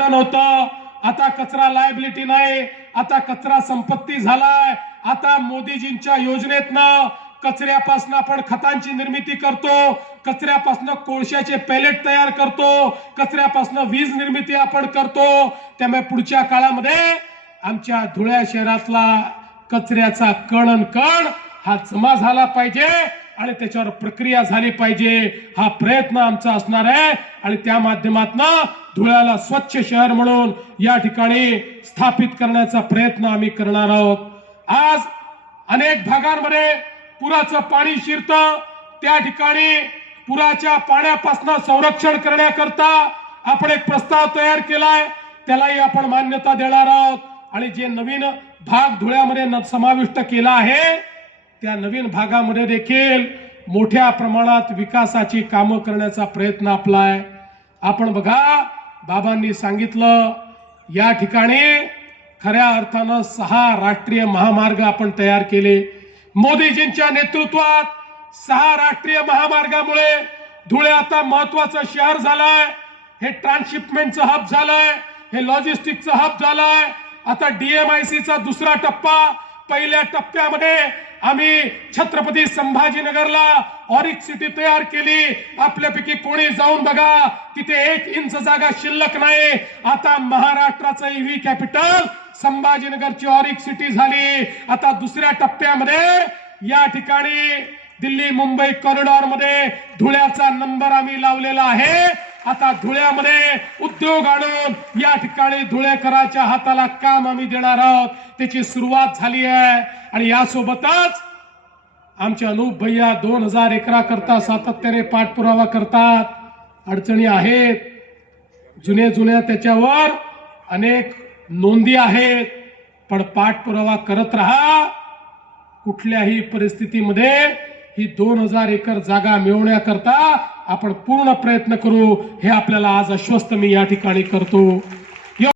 Burden होतं, आता कचरा लायबिलिटी नाही, आता कचरा संपत्ती झालाय। आता मोदीजींच्या योजनेतनं कचऱ्यापासून आपण खतांची निर्मिती करतो, कचऱ्यापासून कोळशाचे पॅलेट तयार करतो, कचऱ्यापासून वीज निर्मिती आपण करतो। त्यामुळे पुढच्या काळामध्ये आमच्या धुळे शहरातला कचऱ्याचा कण हा जमा झाला पाहिजे आणि त्याच्यावर प्रक्रिया झाली पाहिजे, हा प्रयत्न आमचा असणार आहे। आणि त्या माध्यमातून धुळ्याला स्वच्छ शहर म्हणून या ठिकाणी स्थापित करण्याचा प्रयत्न आम्ही करणार आहोत। आज अनेक भागांमध्ये पुराचं पाणी शिरतं, त्या ठिकाणी पुराच्या पाण्यापासून संरक्षण करण्याकरता आपण एक प्रस्ताव तयार केलाय, त्यालाही आपण मान्यता देणार आहोत। आणि जे नवीन भाग धुळ्यामध्ये समाविष्ट केला आहे, त्या नवीन भागामध्ये देखील मोठ्या प्रमाणात विकासाची कामं करण्याचा प्रयत्न आपला आहे। आपण बघा, बाबांनी सांगितलं या ठिकाणी खऱ्या अर्थानं 6 राष्ट्रीय महामार्ग आपण तयार केले। मोदीजींच्या नेतृत्वात 6 राष्ट्रीय महामार्गामुळे धुळे आता महत्वाचं शहर झालंय, हे ट्रान्सशिपमेंटचं हब झालंय, हे लॉजिस्टिकचं हब झालंय। आता डीएमआयसीचा दुसरा टप्पा, पहिल्या टप्प्यामध्ये आम्ही छत्रपती संभाजीनगरला ऑरिक सिटी तयार केली। आपल्यापैकी कोणी जाऊन बघा, तिथे 1 इंच जागा शिल्लक नाही। आता महाराष्ट्राचं ईव्ही कॅपिटल संभाजीनगरची ऑरिक सिटी झाली। आता दुसऱ्या टप्प्यामध्ये या ठिकाणी दिल्ली मुंबई कॉरिडॉर मध्ये धुळ्याचा नंबर आम्ही लावलेला आहे। आता धुळ्यामध्ये उद्योग आणून या ठिकाणी धुळेकरांच्या हाताला काम आम्ही देणार आहोत, त्याची सुरुवात झाली आहे। आणि यासोबतच आमचे अनूप भैया 2000 एकराकरता सातत्याने पाठपुरावा करतात। अडचणी आहेत, जुन्या त्याच्यावर अनेक नोंदी आहेत, पण पाठपुरावा करत राहा। कुठल्याही परिस्थितीमध्ये ही 2000 एकर जागा मिळवण्याकरता आपण पूर्ण प्रयत्न करू, हे आपल्याला आज आश्वस्त मी या ठिकाणी करतो।